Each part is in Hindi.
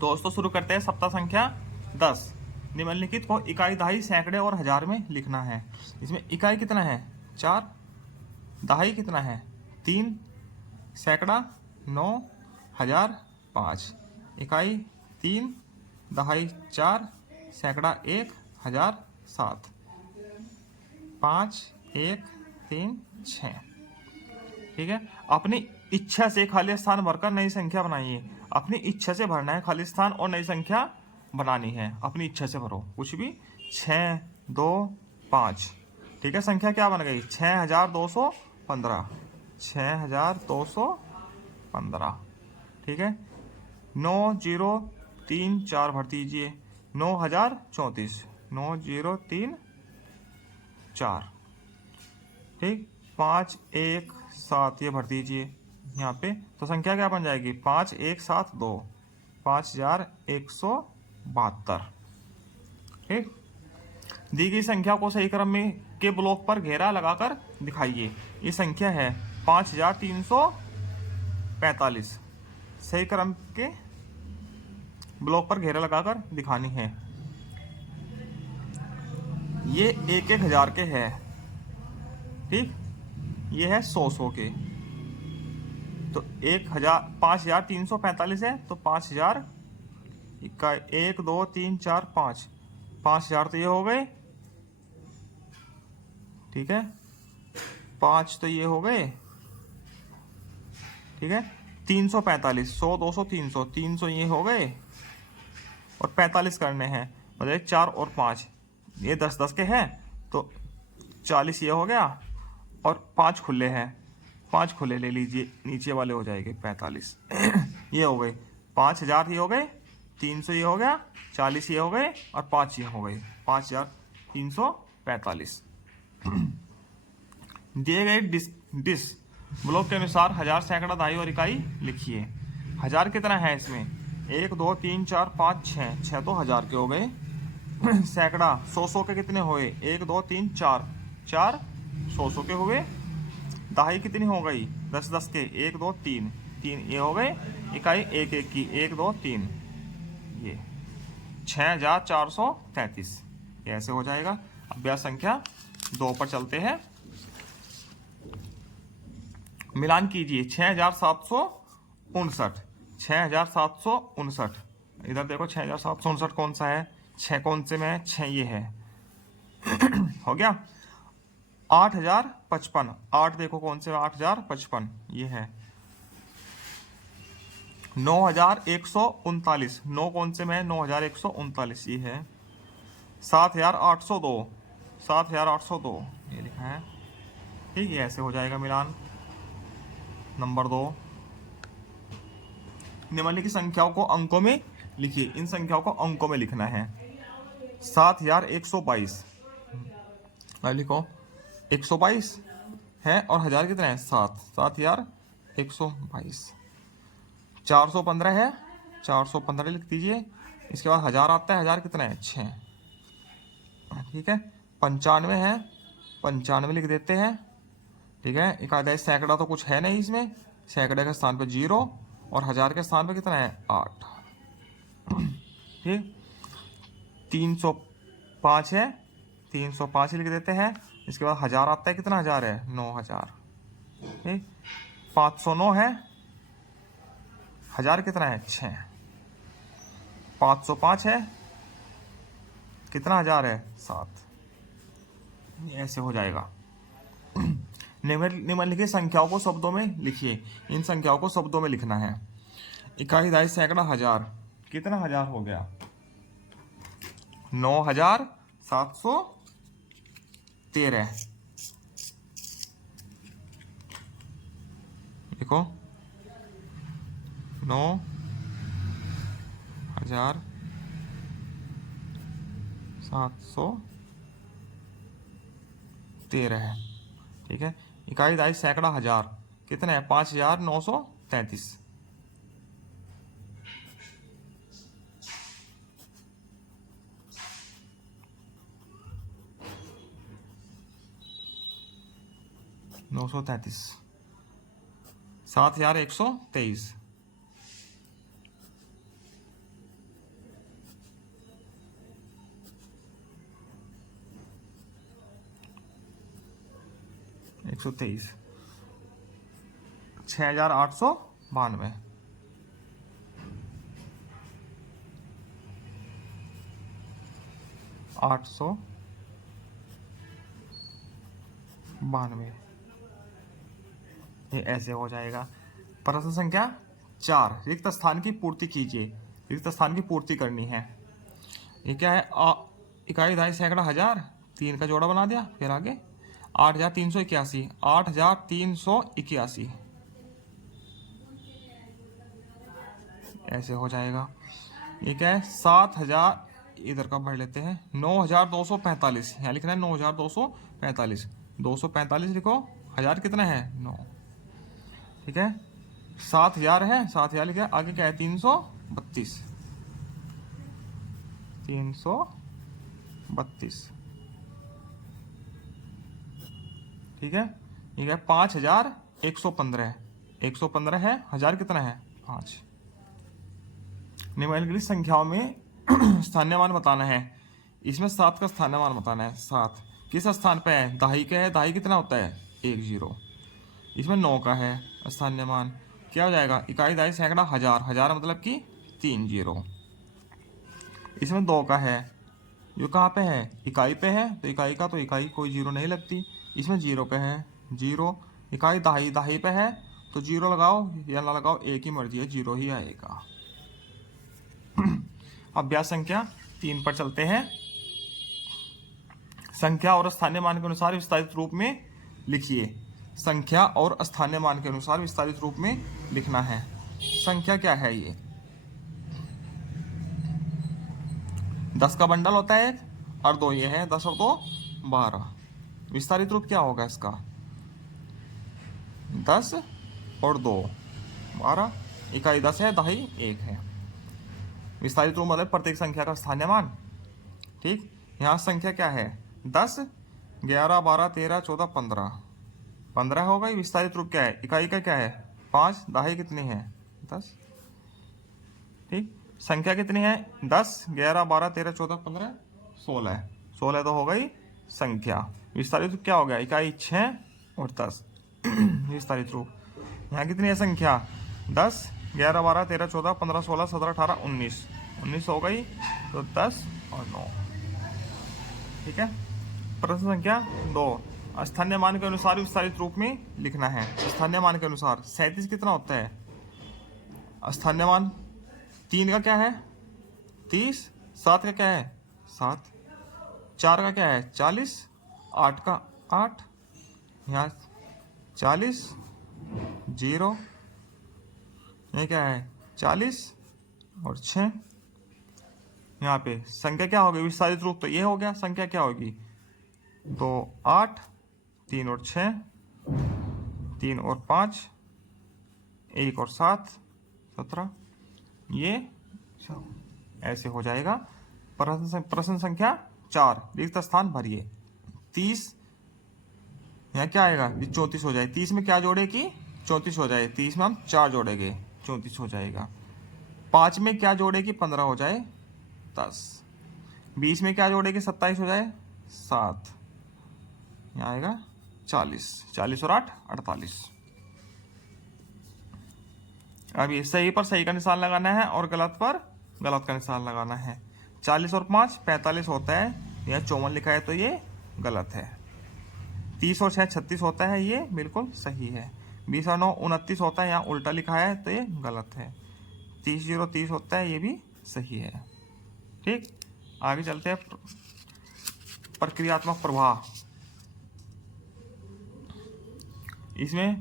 दोस्तों शुरू करते हैं सप्ताह संख्या 10। निम्नलिखित को इकाई, दहाई, सैकड़े और हजार में लिखना है। इसमें इकाई कितना है 4, दहाई कितना है 3, सैकड़ा 9, हजार 5। इकाई 3, दहाई 4, सैकड़ा 1, हजार 7, 5, 1, 3, 6। ठीक है। अपनी इच्छा से खाली स्थान भरकर नई संख्या बनाइए। अपनी इच्छा से भरना है खाली स्थान और नई संख्या बनानी है। अपनी इच्छा से भरो कुछ भी। 6, 2, 5। ठीक है। संख्या क्या बन गई 6215। 6215। ठीक है। 9, 0, 3, 4 भर दीजिए। 9034। 9034। ठीक। 5, 1, 7 ये भर दीजिए यहाँ पे। तो संख्या क्या बन जाएगी 5, 1, 7, 2। 5172। ठीक। दी गई संख्या को सही क्रम में के ब्लॉक पर घेरा लगाकर दिखाइए। ये संख्या है 5345। सही क्रम के ब्लॉक पर घेरा लगाकर दिखानी है। ये 1-1000 के है। ठीक। ये है 100 के। तो 5345 है तो 5000 इक्का 1, 2, 3, 4, 5। 5000 तो ये हो गए। ठीक है। 5 तो ये हो गए। ठीक है। 345, 100, 200, 300। 300 ये हो गए और 45 करने हैं मतलब 4 और 5 ये 10-10 के हैं तो 40 ये हो गया और 5 खुले हैं। 5 खुले ले लीजिए, नीचे वाले हो जाएंगे 45। ये हो गए 5000 ये हो गए, 300 ये हो गया, 40 ये हो गए और 5 ये हो गए 5345। दिए गए डिस ब्लॉक के अनुसार हजार, सैकड़ा, दहाई और इकाई लिखिए। हजार कितना है इसमें 1, 2, 3, 4, 5, 6। 6 तो हजार के हो गए। सैकड़ा 100 के कितने हुए 1, 2, 3, 4। 4 100 के हुए। दहाई कितनी हो गई 10-10 के 1, 2, 3। 3 ये हो गए। इकाई 1-1 की 1, 2, 3। ये 6433। ये ऐसे हो जाएगा। अभ्यास संख्या 2 पर चलते हैं। मिलान कीजिए 6759। 6759। इधर देखो 6759 कौन सा है 6 कौन से में है 6 ये है। हो गया। 8055। 8 देखो कौन से 8055 ये है। 9139। 9 कौन से में है 9139 ये है। 7802। 7802 ये लिखा है। ठीक है। ऐसे हो जाएगा मिलान। नंबर 2, निम्नलिखित संख्याओं को अंकों में लिखिए। इन संख्याओं को अंकों में लिखना है। 7122 लिखो। 122 है और हजार कितना है 7। 7122। 415 है 415 लिख दीजिए। इसके बाद हजार आता है। हजार कितना है 6। ठीक है। 95 है 95 लिख देते हैं। ठीक है। इकाई, सैकड़ा तो कुछ है नहीं इसमें। सैकड़े के स्थान पे 0 और हजार के स्थान पे कितना है 8। ठीक। 305 है 305 लिख देते हैं। इसके बाद हजार आता है। कितना हजार है 9000। ठीक। 509 है। हजार कितना है 6। 505 है। कितना हजार है 7। ऐसे हो जाएगा। निम्नलिखित संख्याओं को शब्दों में लिखिए। इन संख्याओं को शब्दों में लिखना है। इकाई, दहाई, सैकड़ा, हजार। कितना हजार हो गया 9713। देखो 9713 है। ठीक है। इकाई, दहाई, सैकड़ा, हजार कितना है 5933। नौ सौ 7123। 123, 6892, 892, ये ऐसे हो जाएगा। प्रश्न संख्या 4, रिक्त स्थान की पूर्ति कीजिए। रिक्त स्थान की पूर्ति करनी है। ये क्या है? इकाई, दहाई, सैकड़ा, हजार, 3 का जोड़ा बना दिया। फिर आगे 8381, 8381 ऐसे हो जाएगा। ये क्या है? 7000, इधर का भर लेते हैं, 9245, यहाँ लिखना है 9245, 245 लिखो, हजार कितना है? 9, ठीक है। 7000 है, 7000 लिखा है। आगे क्या है? 332, 332, ठीक है। ये क्या है? 5115, 115 है, हजार कितना है? 5। निम्नलिखित संख्याओं में स्थानीय मान बताना है। इसमें 7 का स्थानीय मान बताना है। 7 किस स्थान पे है? दहाई का है। दहाई कितना होता है? 1 0। इसमें 9 का है स्थानीय मान, क्या हो जाएगा? इकाई, दहाई, सैकड़ा, हजार, हजार मतलब कि 3 0। इसमें 2 का है, जो कहाँ पे है? इकाई पे है, तो इकाई का तो इकाई कोई 0 नहीं लगती। इसमें 0 पे है, 0। इकाई, दहाई, दहाई पे है, तो 0 लगाओ या ना लगाओ, एक ही मर्जी है, 0 ही आएगा। अभ्यास संख्या 3 पर चलते हैं। संख्या और स्थानीय मान के अनुसार विस्तारित रूप में लिखिए। संख्या और स्थानीय मान के अनुसार विस्तारित रूप में लिखना है। संख्या क्या है? ये 10 का बंडल होता है और 2 ये है, 10 और 2 12। विस्तारित रूप क्या होगा इसका? 10 और 2 12। इकाई 10 है, दहाई 1 है। विस्तारित रूप मतलब प्रत्येक संख्या का स्थानीय मान, ठीक। यहाँ संख्या क्या है? 10, 11, 12, 13, 14, 15, 15 होगा। विस्तारित रूप क्या है? इकाई का क्या है? 5, दहाई कितनी है? 10, ठीक। संख्या कितनी है? 10, 11, 12, 13, 14, 15, 16, 16 तो हो गई संख्या। विस्तारित रूप क्या हो गया? इकाई 6 और 10। विस्तारित रूप यहाँ कितनी है संख्या? 10, 11, 12, 13, 14, 15, 16, 17, 18, 19, 19 हो गई, तो 10 और 9, ठीक है। प्रश्न संख्या 2, स्थानीय मान के अनुसार विस्तारित रूप में लिखना है। स्थानीय मान के अनुसार 37 कितना होता है? स्थानीय मान 3 का क्या है? 30, 7 का क्या है? 7, 4 का क्या है? 40, 8 का 8, यहाँ 40, 0, ये क्या है? 40 और 6। यहाँ पे संख्या क्या होगी? विस्तारित रूप तो ये हो गया। संख्या क्या होगी? 2, 8, 3 और 6, 3 और 5, 1 और 7, 17, ये ऐसे हो जाएगा। प्रश्न संख्या 4, रिक्त स्थान भरिए। 30, यहाँ क्या आएगा? 34 हो जाए। 30 में क्या जोड़े कि 34 हो जाए? 30 में हम 4 जोड़ेंगे, 34 हो जाएगा। 5 में क्या जोड़े कि 15 हो जाए? 10। 20 में क्या जोड़े कि 27 हो जाए? 7। यहाँ आएगा 40, 40 और 8 48। अब ये सही पर सही का निशान लगाना है और गलत पर गलत का निशान लगाना है। 40 और 5 45 होता है, यहाँ 54 लिखा है तो ये गलत है। 30 और 6 36 होता है, ये बिल्कुल सही है। 20 और 9 29 होता है, यहाँ उल्टा लिखा है तो ये गलत है। 30 0 30 होता है, ये भी सही है, ठीक। आगे चलते हैं। प्रक्रियात्मक प्रवाह। इसमें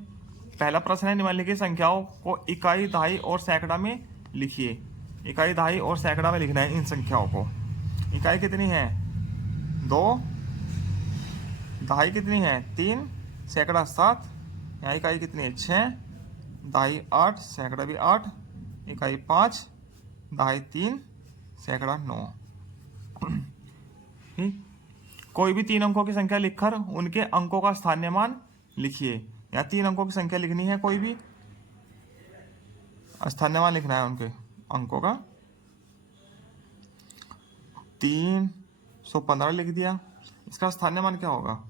पहला प्रश्न है, निम्नलिखित संख्याओं को इकाई, दहाई और सैकड़ा में लिखिए। इकाई, दहाई और सैकड़ा में लिखना है इन संख्याओं को। इकाई कितनी है? 2, दहाई कितनी है? 3, सैकड़ा 7, यहाँ इकाई कितनी है? 6, दहाई 8, सैकड़ा भी 8, इकाई 5, दहाई 3, सैकड़ा 9, ठीक। कोई भी 3 अंकों की संख्या लिखकर उनके अंकों का स्थानीय मान लिखिए। या 3 अंकों की संख्या लिखनी है, कोई भी स्थानीय मान लिखना है उनके अंकों का। 315 लिख दिया। इसका स्थानीय मान क्या होगा?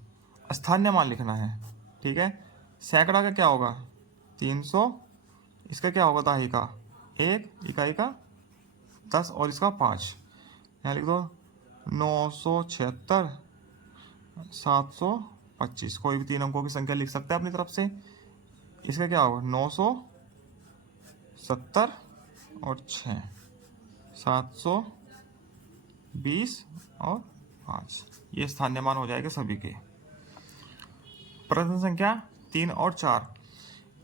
स्थानीय मान लिखना है, ठीक है। सैकड़ा का क्या होगा 300, इसका क्या होगा दहाई का 1, इकाई का 10 और इसका 5। यहाँ लिख दो 976, 725, कोई भी 3 अंकों की संख्या लिख सकते हैं अपनी तरफ से। इसका क्या होगा 970 और 6, 720 और 5। ये स्थानीय मान हो जाएगा सभी के। प्रश्न संख्या 3 और 4,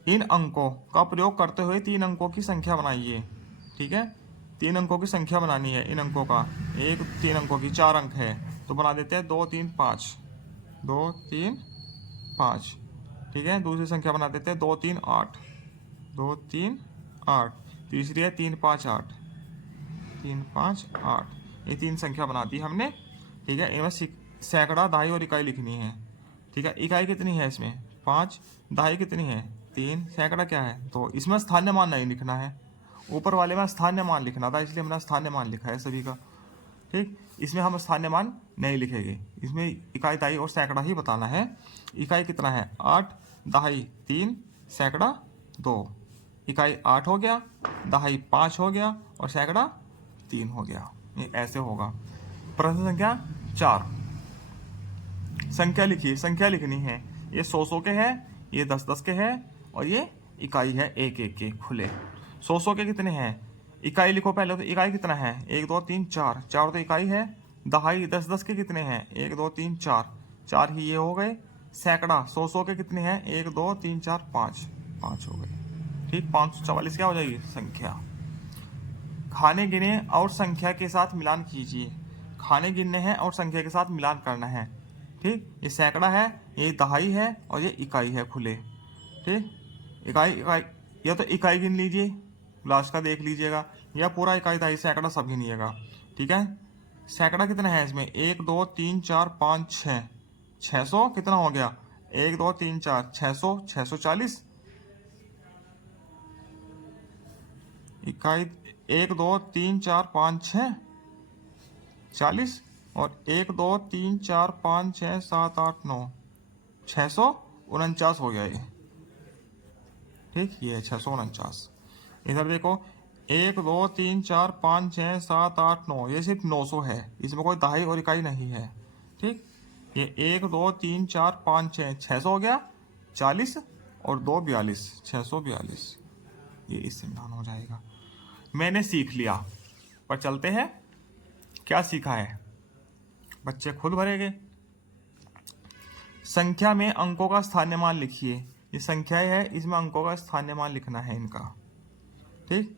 इन अंकों का प्रयोग करते हुए 3 अंकों की संख्या बनाइए। ठीक है, 3 अंकों की संख्या बनानी है इन अंकों का। 3 अंकों की 4 अंक है तो बना देते हैं 2 3 5, 2 3 5। ठीक है, दूसरी संख्या बना देते हैं 2 3 8, 2 3 8। तीसरी है 3 5 8, 3 5 8। ये 3 संख्या बना दी हमने। ठीक है, इनमें सैकड़ा, दहाई और इकाई लिखनी है। ठीक है, इकाई कितनी है इसमें 5, दहाई कितनी है 3, सैकड़ा क्या है 2। इसमें स्थानीय मान नहीं लिखना है, ऊपर वाले में स्थानीय मान लिखना था, इसलिए हमने स्थानीय मान लिखा है सभी का। ठीक, इसमें हम स्थानीय मान नहीं लिखेंगे, इसमें इकाई, दहाई और सैकड़ा ही बताना है। इकाई कितना है 8, दहाई 3, सैकड़ा 2। इकाई 8 हो गया, दहाई 5 हो गया और सैकड़ा 3 हो गया। ये ऐसे होगा। प्रश्न संख्या 4, संख्या लिखिए। संख्या लिखनी है, ये 100 के है, ये 10 के है और ये इकाई है 1 के खुले। 100 के कितने हैं, इकाई लिखो पहले। तो इकाई कितना है 1 2 3 4, 4 तो इकाई है। दहाई 10 के कितने हैं 1 2 3 4, 4 ही ये हो गए। सैकड़ा 100 के कितने हैं 1 2 3 4 5, 5 हो गए। ठीक, 544 क्या हो जाएगी संख्या। खाने गिने और संख्या के साथ मिलान कीजिए। खाने गिनने हैं और संख्या के साथ मिलान करना है। ठीक, ये सैकड़ा है, ये दहाई है और ये इकाई है खुले। ठीक, इकाई इकाई, या तो इकाई गिन लीजिए, लास्ट का देख लीजिएगा, या पूरा इकाई दहाई सैकड़ा सब गिनिएगा। ठीक है, सैकड़ा कितना है इसमें 1 2 3 4 5 6, 600 कितना हो गया 1 2 3 4, 600, 640। इकाई 1 2 3 4 5 6 40 और 1 2 3 4 5 6 7 8 9, 649 हो गया ये। ठीक, ये है 649। इधर देखो 1 2 3 4 5 6 7 8 9, ये सिर्फ 900 है, इसमें कोई दहाई और इकाई नहीं है। ठीक, ये 1 2 3 4 5 6, 600 हो गया 40 और 2 42, 642। ये इससे मिलान हो जाएगा। मैंने सीख लिया, पर चलते हैं क्या सीखा है, बच्चे खुद भरेंगे। संख्या में अंकों का स्थानीय मान लिखिए। ये संख्याएं है, इसमें अंकों का स्थानीय मान लिखना है इनका। ठीक,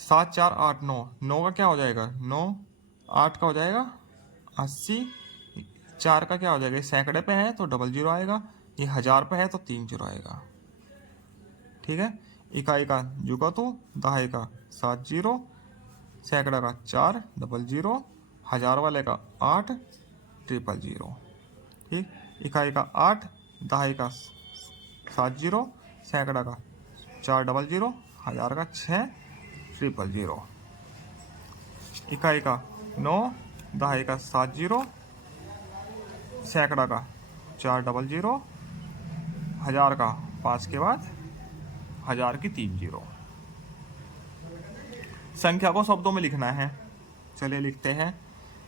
7 4 8 9, 9 का क्या हो जाएगा 9, 8 का हो जाएगा 80, 4 का क्या हो जाएगा, सैकड़े पे है तो 00 आएगा, ये 1000 पे है तो 3 0 आएगा। ठीक है, इकाई का जुगा तो, दहाई का 7 0, सैकड़ा का 4 00, 1000 वाले का 8 000। ठीक, इकाई का 8, दहाई का 7 0, सैकड़ा का 4 00, 1000 का 6 000। इकाई का 9, दहाई का 7 0, सैकड़ा का 4 00, 1000 का 5 के बाद 1000 की 3 0। संख्या को शब्दों में लिखना है। चलिए लिखते हैं।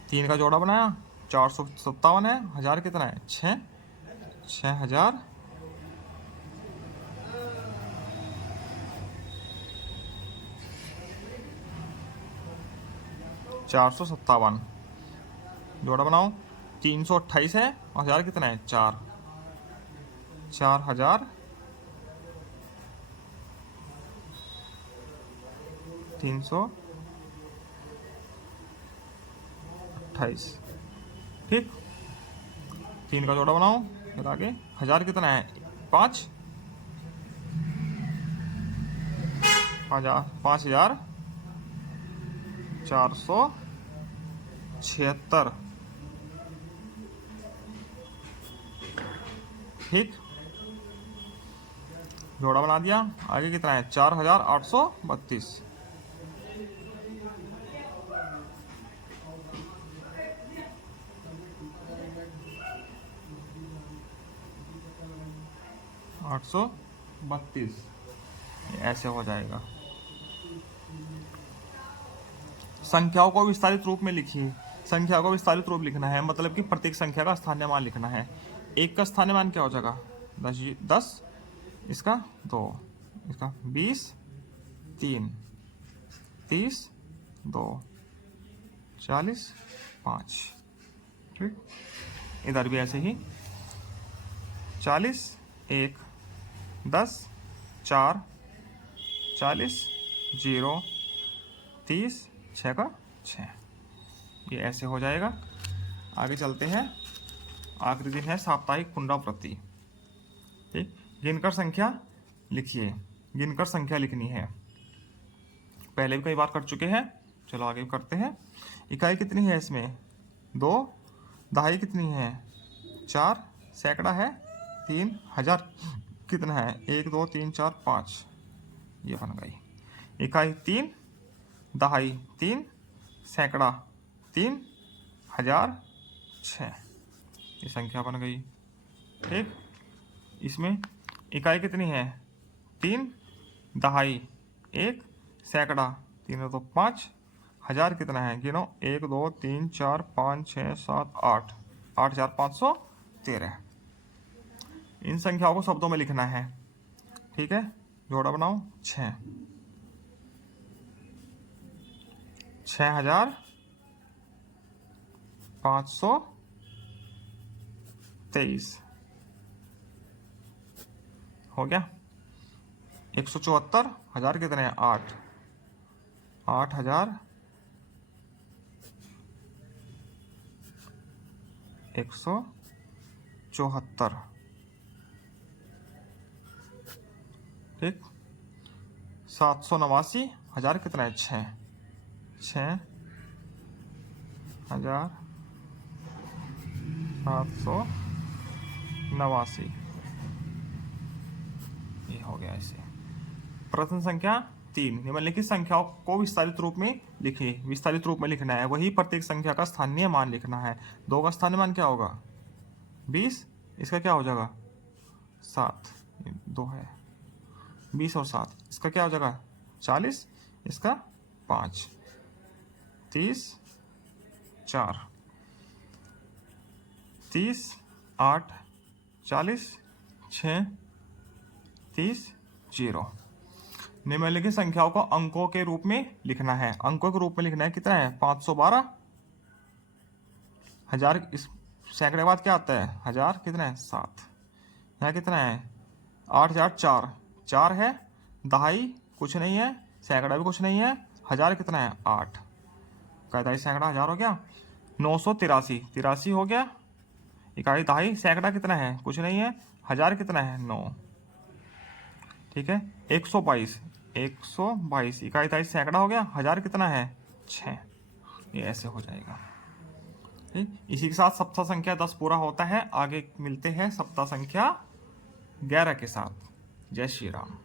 3 का जोड़ा बनाया 457 है, 1000 कितना है 6, 6000, 457। जोड़ा बनाओ 328 है और 1000 कितना है 4, 4000, 328। ठीक, 3 का जोड़ा बनाओ, फिर आगे 1000 कितना है 5, 5476। ठीक, जोड़ा बना दिया, आगे कितना है 4832। 832, ऐसे हो जाएगा। संख्याओं को विस्तारित रूप में लिखिए। संख्या को विस्तारित रूप लिखना है, मतलब कि प्रत्येक संख्या का स्थानीय मान लिखना है। एक का स्थानीय मान क्या हो जाएगा? 10, इसका 2, इसका 20, 3, 30, 2, 40, 5। ठीक, इधर भी ऐसे ही 40, 1, 10, 4, 40, 0, 30, 6 का 6, ये ऐसे हो जाएगा। आगे चलते हैं। आखिरी दिन है साप्ताहिक पुनरावृत्ति। ठीक, गिनकर संख्या लिखिए। गिनकर संख्या लिखनी है, पहले भी कई बार कर चुके हैं, चलो आगे भी करते हैं। इकाई कितनी है इसमें? 2, दहाई कितनी है? 4, सैकड़ा है 3, हजार कितना है? 1, 2, 3, 4, 5, ये बन गई इकाई। 3, दहाई 3, सैकड़ा 3, हजार 6, ये संख्या बन गई। ठीक, इसमें इकाई कितनी है? 3, दहाई 1, सैकड़ा 3 तो 5, हजार कितना है? गिनो, 1, 2, 3, 4, 5, 6, 7, 8, 8,513। इन संख्याओं को शब्दों में लिखना है। ठीक है, जोड़ा बनाओ। 6,523 हो गया। 174, हजार कितने हैं? 8, 8,174। ठीक, 789, हजार कितना है? 6, 6,789, ये हो गया ऐसे। प्रश्न संख्या 3, निम्नलिखित संख्याओं को विस्तारित रूप में लिखिए। विस्तारित रूप में लिखना है, वही प्रत्येक संख्या का स्थानीय मान लिखना है। 2 का स्थानीय मान क्या होगा? 20, इसका क्या हो जाएगा? 7, 2 है, 20 और 7, इसका क्या हो जाएगा? 40, इसका 5, 30, 4, 30, 8, 40, 6, 30, 0। निम्नलिखित संख्याओं को अंकों के रूप में लिखना है। अंकों के रूप में लिखना है, कितना है? 512, हजार, इस सैकड़े के बाद क्या आता है? हजार कितना है? 7, यहाँ कितना है? 8,004, 4 है, दहाई कुछ नहीं है, सैकड़ा भी कुछ नहीं है, हजार कितना है? 8 का दहाई सैकड़ा हजार हो गया। 983, 83 हो गया। इकाई दहाई सैकड़ा कितना है? कुछ नहीं है, हजार कितना है? 9। ठीक है, 122, 122 इकाई दहाई सैकड़ा हो गया, हजार कितना है? 6, ये ऐसे हो जाएगा। ठीक, इसी के साथ सप्ताह संख्या 10 पूरा होता है। आगे मिलते हैं सप्ताह संख्या 11 के साथ। जय श्री राम।